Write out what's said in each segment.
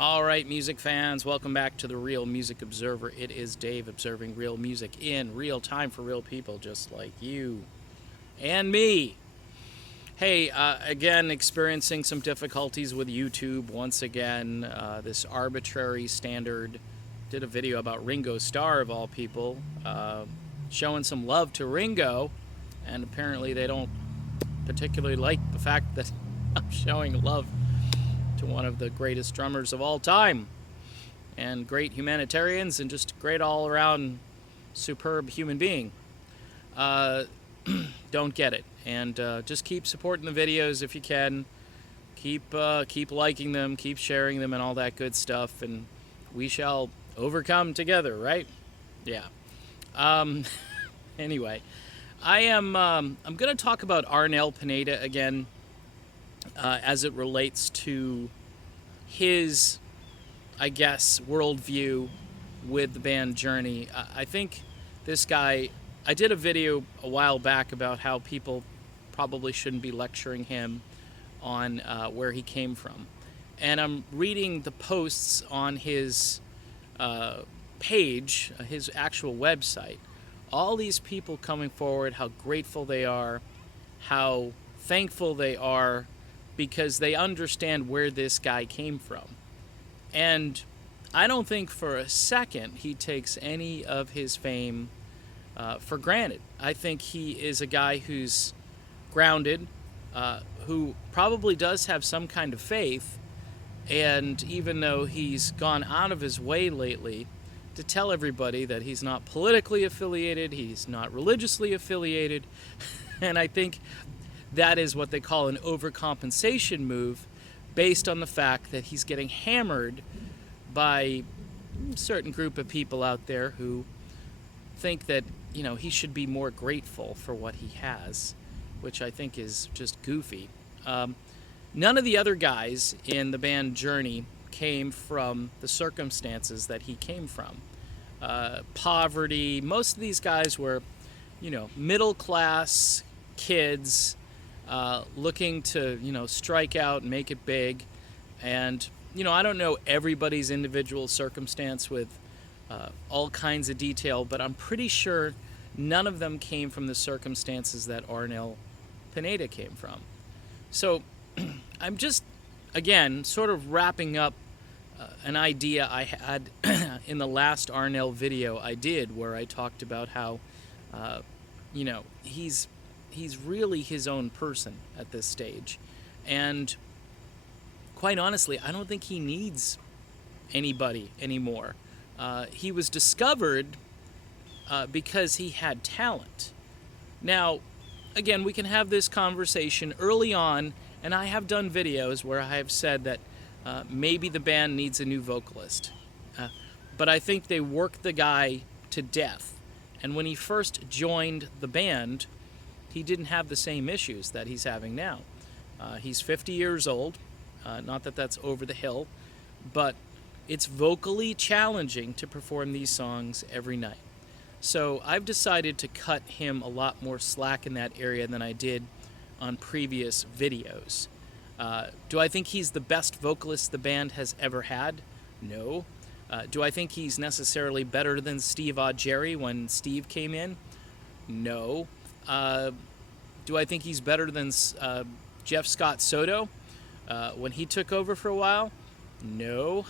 All right, music fans, welcome back to the Real Music Observer. It is Dave observing real music in real time for real people just like you and me. Hey, again, experiencing some difficulties with YouTube once again. This arbitrary standard did a video about Ringo Starr, of all people, showing some love to Ringo, and apparently they don't particularly like the fact that I'm showing love to one of the greatest drummers of all time, and great humanitarians, and just great all-around superb human being. Don't get it, and just keep supporting the videos if you can. Keep liking them, keep sharing them, and all that good stuff, and we shall overcome together, right? Yeah. Anyway, I'm going to talk about Arnel Pineda again, as it relates to his, I guess, worldview with the band Journey. I think this guy, I did a video a while back about how people probably shouldn't be lecturing him on where he came from. And I'm reading the posts on his page, his actual website. All these people coming forward, how grateful they are, how thankful they are, because they understand where this guy came from. And I don't think for a second he takes any of his fame for granted. I think he is a guy who's grounded, who probably does have some kind of faith, and even though he's gone out of his way lately to tell everybody that he's not politically affiliated, he's not religiously affiliated, and I think that is what they call an overcompensation move, based on the fact that he's getting hammered by a certain group of people out there who think that, he should be more grateful for what he has, which I think is just goofy. None of the other guys in the band Journey came from the circumstances that he came from. Poverty. Most of these guys were, middle class kids, looking to, strike out and make it big. And, I don't know everybody's individual circumstance with all kinds of detail, but I'm pretty sure none of them came from the circumstances that Arnel Pineda came from. So I'm just, again, sort of wrapping up an idea I had in the last Arnel video I did, where I talked about how, he's really his own person at this stage. And quite honestly, I don't think he needs anybody anymore. He was discovered because he had talent. Now, again, we can have this conversation early on, and I have done videos where I have said that maybe the band needs a new vocalist. But I think they worked the guy to death. And when he first joined the band, he didn't have the same issues that he's having now. He's 50 years old, not that that's over the hill, but it's vocally challenging to perform these songs every night. So I've decided to cut him a lot more slack in that area than I did on previous videos. Do I think he's the best vocalist the band has ever had? No. Do I think he's necessarily better than Steve Augeri when Steve came in? No. Do I think he's better than Jeff Scott Soto when he took over for a while? No.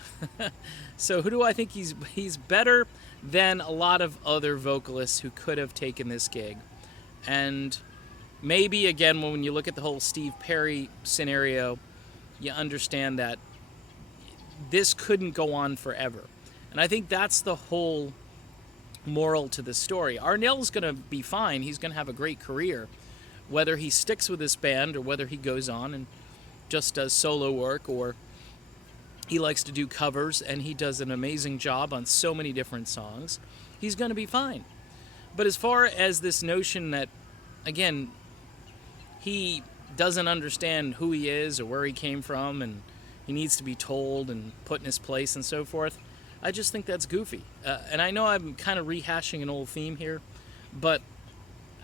So who do I think he's better than a lot of other vocalists who could have taken this gig? And maybe, again, when you look at the whole Steve Perry scenario, you understand that this couldn't go on forever. And I think that's the whole moral to the story. Arnel's going to be fine. He's going to have a great career, whether he sticks with this band or whether he goes on and just does solo work, or he likes to do covers, and he does an amazing job on so many different songs. He's going to be fine. But as far as this notion that, again, he doesn't understand who he is or where he came from, and he needs to be told and put in his place and so forth, I just think that's goofy. And I know I'm kind of rehashing an old theme here, but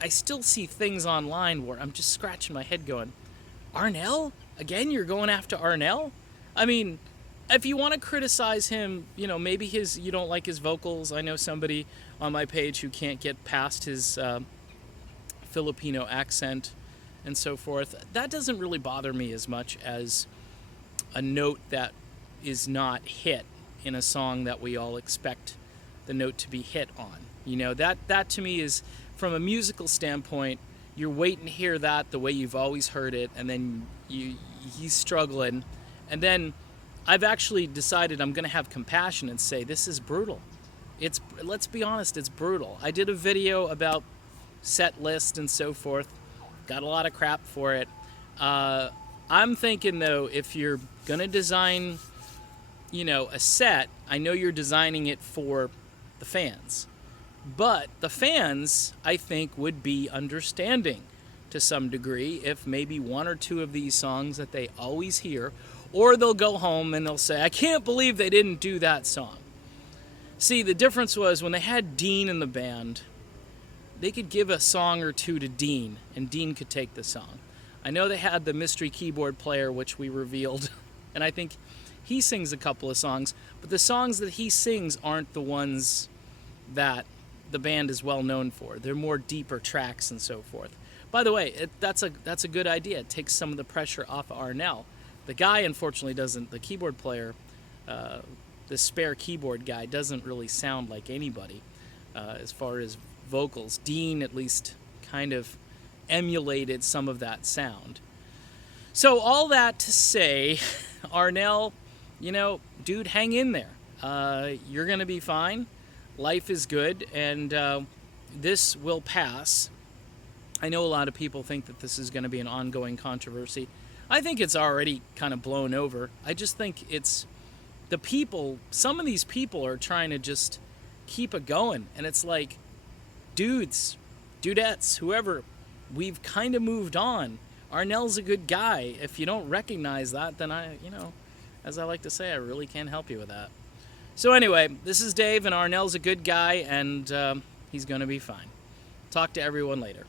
I still see things online where I'm just scratching my head going, Arnel? Again, you're going after Arnel? I mean, if you want to criticize him, maybe you don't like his vocals. I know somebody on my page who can't get past his Filipino accent and so forth. That doesn't really bother me as much as a note that is not hit in a song that we all expect the note to be hit on. That to me is, from a musical standpoint, you're waiting to hear that the way you've always heard it, and then he's struggling. And then I've actually decided I'm going to have compassion and say, this is brutal. Let's be honest, it's brutal. I did a video about set list and so forth. Got a lot of crap for it. I'm thinking, though, if you're going to design, a set, I know you're designing it for the fans. But the fans, I think, would be understanding to some degree if maybe one or two of these songs that they always hear, or they'll go home and they'll say, I can't believe they didn't do that song. See, the difference was when they had Dean in the band, they could give a song or two to Dean, and Dean could take the song. I know they had the mystery keyboard player, which we revealed, and I think he sings a couple of songs, but the songs that he sings aren't the ones that the band is well known for. They're more deeper tracks and so forth. By the way, that's a good idea. It takes some of the pressure off of Arnel. The guy, unfortunately, doesn't. The keyboard player, the spare keyboard guy, doesn't really sound like anybody as far as vocals. Dean, at least, kind of emulated some of that sound. So all that to say, Arnel, dude, hang in there. You're gonna be fine. Life is good, and this will pass. I know a lot of people think that this is going to be an ongoing controversy. I think it's already kind of blown over. I just think it's the people, some of these people are trying to just keep it going. And it's like, dudes, dudettes, whoever, we've kind of moved on. Arnel's a good guy. If you don't recognize that, then as I like to say, I really can't help you with that. So anyway, this is Dave, and Arnel's a good guy, and he's going to be fine. Talk to everyone later.